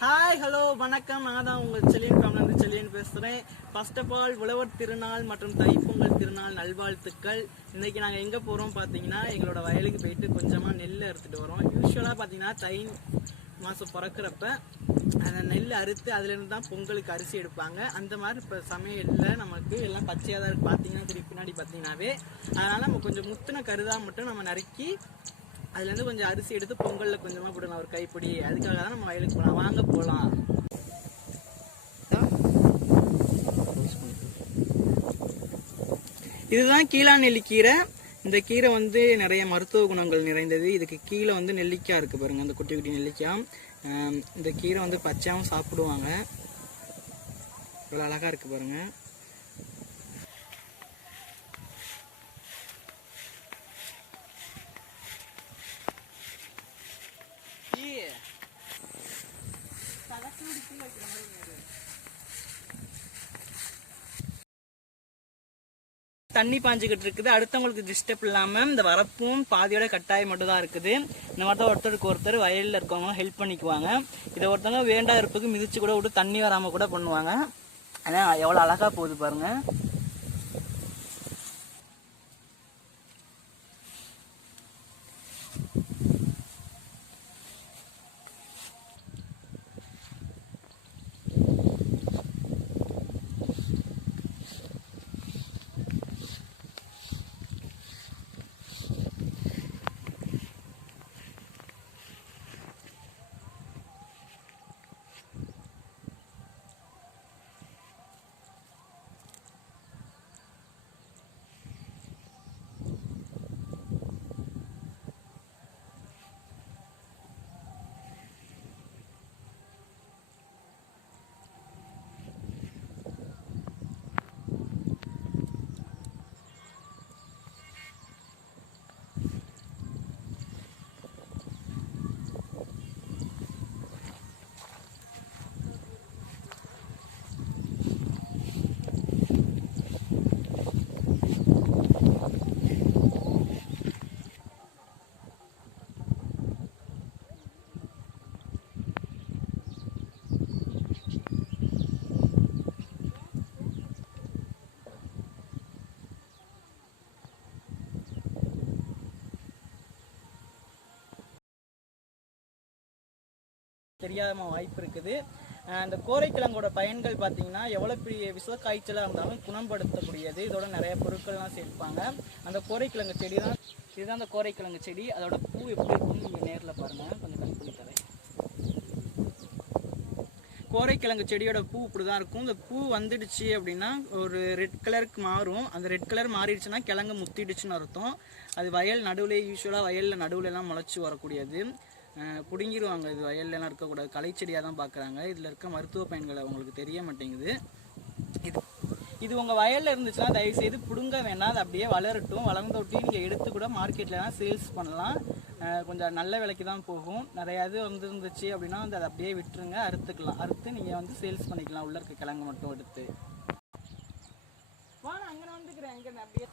Hi hello வணக்கம். நான் தான் உங்கள் செல்லியன் ஃபேமிலிருந்து செல்லியன் பேசுகிறேன். ஃபர்ஸ்ட் ஆஃப் ஆல் உழவர் திருநாள் மற்றும் தைப்பொங்கல் திருநாள் நல்வாழ்த்துக்கள். இன்றைக்கி நாங்கள் எங்கே போகிறோம் பார்த்தீங்கன்னா, எங்களோட வயலுக்கு போயிட்டு கொஞ்சமாக நெல் அறுத்துட்டு வரோம். யூஸ்வலாக பார்த்தீங்கன்னா தை மாதம் பிறக்கிறப்ப அந்த நெல் அறுத்து அதுலேருந்து தான் பொங்கலுக்கு அரிசி எடுப்பாங்க. அந்த மாதிரி இப்போ சமையலில் நமக்கு எல்லாம் பச்சையாக தான் இருக்குது. பார்த்தீங்கன்னா திருப்பி பின்னாடி பார்த்தீங்கன்னாவே அதனால் நம்ம கொஞ்சம் முத்தின கருதாக மட்டும் நம்ம நறுக்கி அதுலேருந்து கொஞ்சம் அரிசி எடுத்து பொங்கலில் கொஞ்சமாக போடலாம், ஒரு கைப்பிடி. அதுக்காக தான் நம்ம வயலுக்கு போகலாம். வாங்க போகலாம். இதுதான் கீழா நெல்லிக்கீரை. இந்த கீரை வந்து நிறைய மருத்துவ குணங்கள் நிறைந்தது. இதுக்கு கீழே வந்து நெல்லிக்காய் இருக்குது பாருங்கள், அந்த குட்டி குட்டி நெல்லிக்காய். இந்த கீரை வந்து பச்சையாகவும் சாப்பிடுவாங்க. இவ்வளோ அழகாக இருக்குது பாருங்கள். தண்ணி பாஞ்சுக்கிட்டு இருக்குது. அடுத்தவங்களுக்கு டிஸ்டர்ப் இல்லாமல் இந்த வரப்பும் பாதியோட கட்டாயம் மட்டும் தான் இருக்குது. இந்த மாதிரி தான் ஒருத்தருக்கு ஒருத்தர் வயலில் இருக்கவங்க ஹெல்ப் பண்ணிக்குவாங்க. இதை ஒருத்தவங்க வேண்டா இருப்புக்கு மிதிச்சு கூட விட்டு தண்ணி வராமல் கூட பண்ணுவாங்க. ஆனால் எவ்வளோ அழகாக போகுது பாருங்கள். தெரியாம வாய்ப்பு இருக்குது. அந்த கோரைக்கிழங்கோட பயன்கள் பார்த்தீங்கன்னா எவ்வளோ பெரிய விஷ காய்ச்சலாக இருந்தாலும் குணப்படுத்தக்கூடியது. இதோட நிறைய பொருட்கள்லாம் சேர்ப்பாங்க. அந்த கோரைக்கிழங்கு செடி தான், இதுதான் அந்த கோரைக்கிழங்கு செடி. அதோட பூ எப்படி இருக்குன்னு நீங்கள் நேரில் பாருங்கள். கொஞ்சம் கட் பண்ணி தரேன். கோரைக்கிழங்கு செடியோட பூ இப்படி தான் இருக்கும். இந்த பூ வந்துடுச்சு அப்படின்னா ஒரு ரெட் கலருக்கு மாறும். அந்த ரெட் கலர் மாறிடுச்சுன்னா கிழங்கு முத்திடுச்சுன்னு அர்த்தம். அது வயல் நடுவில், யூஸ்வலாக வயலில் நடுவுலலாம் முளைச்சி வரக்கூடியது. பிடுங்கிடுவாங்க. இது வயல்லாம் இருக்கக்கூடாது, களைச்செடியாக தான் பார்க்குறாங்க. இதில் இருக்க மருத்துவ பயன்கள் அவங்களுக்கு தெரிய மாட்டேங்குது. இது உங்கள் வயலில் இருந்துச்சுன்னா தயவுசெய்து பிடுங்க வேண்டாம். அது அப்படியே வளரட்டும். வளர்ந்த ஒட்டி நீங்கள் எடுத்து கூட மார்க்கெட்லலாம் சேல்ஸ் பண்ணலாம். கொஞ்சம் நல்ல விலைக்கு தான் போகும். நிறையா இது வந்துருந்துச்சு அப்படின்னா வந்து அதை அப்படியே விட்டுருங்க, அறுத்துக்கலாம். அறுத்து நீங்கள் வந்து சேல்ஸ் பண்ணிக்கலாம். உள்ள இருக்க கிழங்கு மட்டும் எடுத்து. நான் அங்கே வந்துக்கிறேன். அங்கே அப்படியே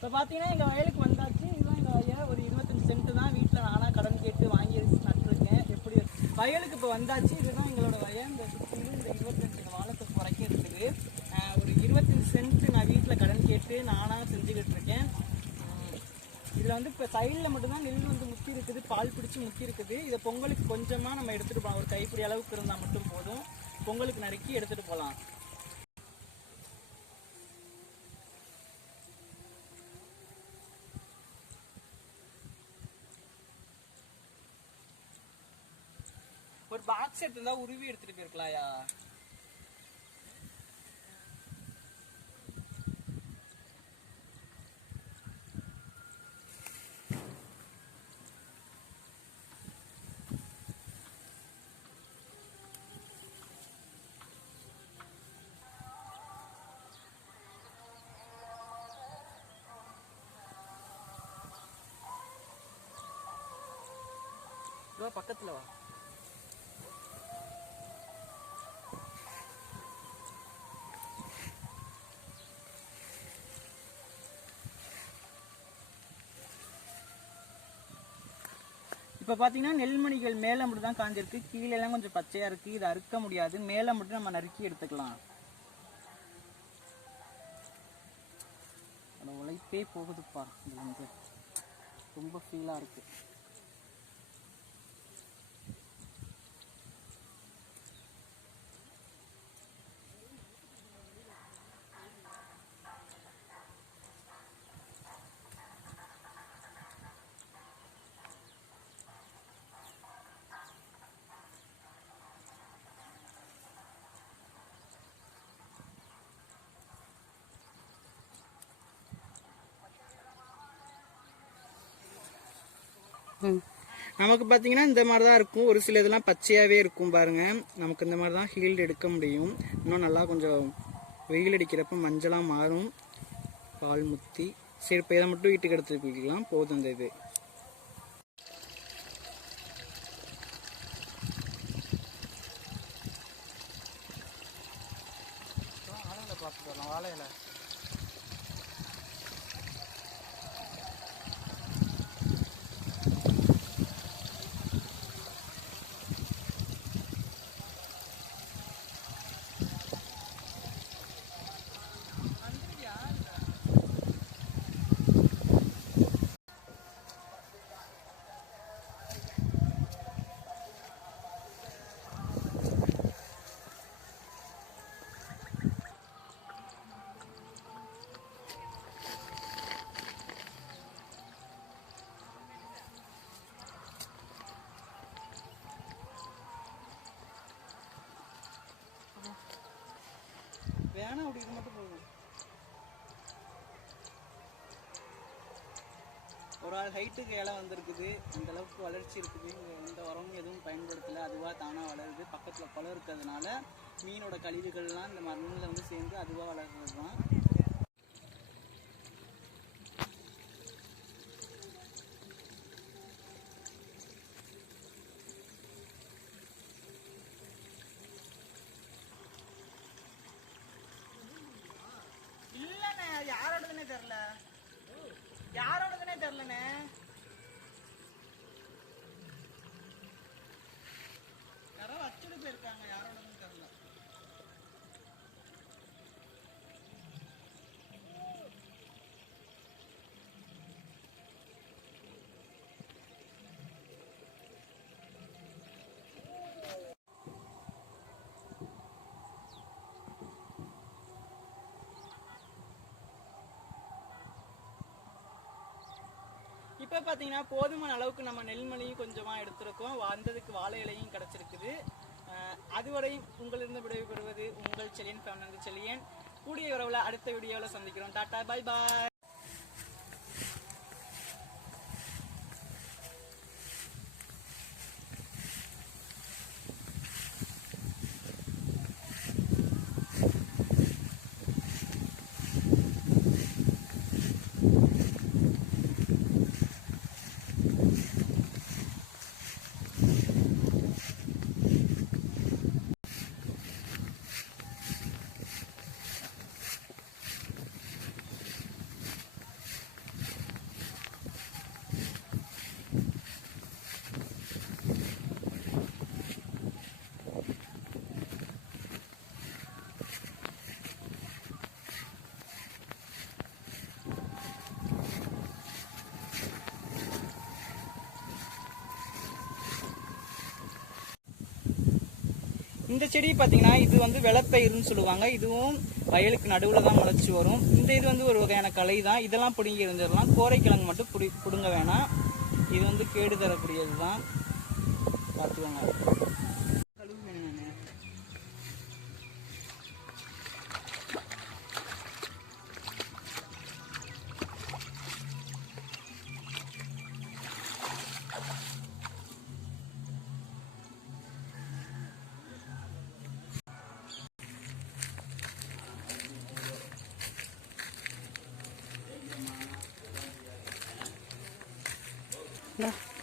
இப்போ பார்த்தீங்கன்னா எங்கள் வயலுக்கு வந்தாச்சு. இதுதான் எங்கள் வயல். ஒரு 25 சென்ட் தான். வீட்டில் நானாக கடன் கேட்டு வாங்கி நட்டுருக்கேன். எப்படி வயலுக்கு இப்போ வந்தாச்சு. இதுதான் எங்களோட வயல். இந்த சுற்றிலும் இந்த 25 வாழைத்தோப்பு வரைக்கும் இருக்குது. ஒரு 25 சென்ட் நான் வீட்டில் கடன் கேட்டு நானாக செஞ்சுக்கிட்டு இருக்கேன். இதில் வந்து இப்போ சைடில் மட்டும்தான் நெல் வந்து முத்தி இருக்குது, பால் பிடிச்சி முத்தி இருக்குது. இதை பொங்கலுக்கு கொஞ்சமாக நம்ம எடுத்துகிட்டு போகலாம். ஒரு கைப்பிடி அளவுக்கு இருந்தால் மட்டும் போதும். பொங்கலுக்கு நறுக்கி எடுத்துகிட்டு போகலாம். ஒரு பாக்ஸ் எடுத்துருந்தா உருவி எடுத்துட்டு போயிருக்கலாம்யா. இங்கே பக்கத்தில் வா. இப்போ பார்த்தீங்கன்னா நெல்மணிகள் மேலே மட்டும் தான் காஞ்சிருக்கு, கீழெல்லாம் கொஞ்சம் பச்சையாக இருக்குது. இதை அறுக்க முடியாது, மேலே மட்டும் நம்ம நறுக்கி எடுத்துக்கலாம். அதோட உழைப்பே போகுதுப்பா, இது வந்து ரொம்ப ஃபீலாக இருக்குது. நமக்கு பார்த்தீங்கன்னா இந்த மாதிரி தான் இருக்கும். ஒரு சில இதெல்லாம் பச்சையாகவே இருக்கும் பாருங்க. நமக்கு இந்த மாதிரி தான் ஹீல்டு எடுக்க முடியும். இன்னும் நல்லா கொஞ்சம் வெயில் அடிக்கிறப்ப மஞ்சளாக மாறும், பால் முத்தி. சரி, இப்போ இதை மட்டும் வீட்டுக்கு எடுத்து போய்க்கலாம், போதும் இந்த இது. வாழையில பார்த்துட்டு வரலாம், வாழையில. வேணா அப்படி இது மட்டும் போதும். ஒரு ஆள் ஹைட்டுக்கு இலை வந்திருக்குது, அந்த அளவுக்கு வளர்ச்சி இருக்குது. எந்த உரமும் எதுவும் பயன்படுத்தலை, அதுவாக தானாக வளருது. பக்கத்தில் குளம் இருக்கிறதுனால மீனோட கழிவுகள்லாம் இந்த மண்ணில் வந்து சேர்ந்து அதுவாக வளர்றது தான். இல்லைண்ணே, யாரோடதுன்னே தெரில, யாரோடதுன்னே தெரிலண்ணே. யாரோ வச்சுட்டு போயிருக்காங்க, யாரோடதுன்னு தெரில. இப்போ பார்த்தீங்கன்னா போதுமான அளவுக்கு நம்ம நெல்மணியும் கொஞ்சமாக எடுத்துருக்கோம், வந்ததுக்கு வாழை இலையும் கிடச்சிருக்குது. அதுவரையும் உங்களிருந்து விடைபெறுவது உங்கள் செலியன் ஃபேமிலி செலியன். கூடிய உறவில் அடுத்த வீடியோவில் சந்திக்கிறோம். Tata, bye bye. இந்த செடி பார்த்தீங்கன்னா இது வந்து வெள்ளப்பயிர்னு சொல்லுவாங்க. இதுவும் வயலுக்கு நடுவில் தான் முளைச்சி வரும். இந்த இது வந்து ஒரு வகையான களை தான். இதெல்லாம் பிடுங்கி இருந்துடலாம், கோரைக்கிழங்கு மட்டும் பிடுங்க வேணாம். இது வந்து கேடு தரக்கூடியது தான், பார்த்துக்கோங்க. Yeah.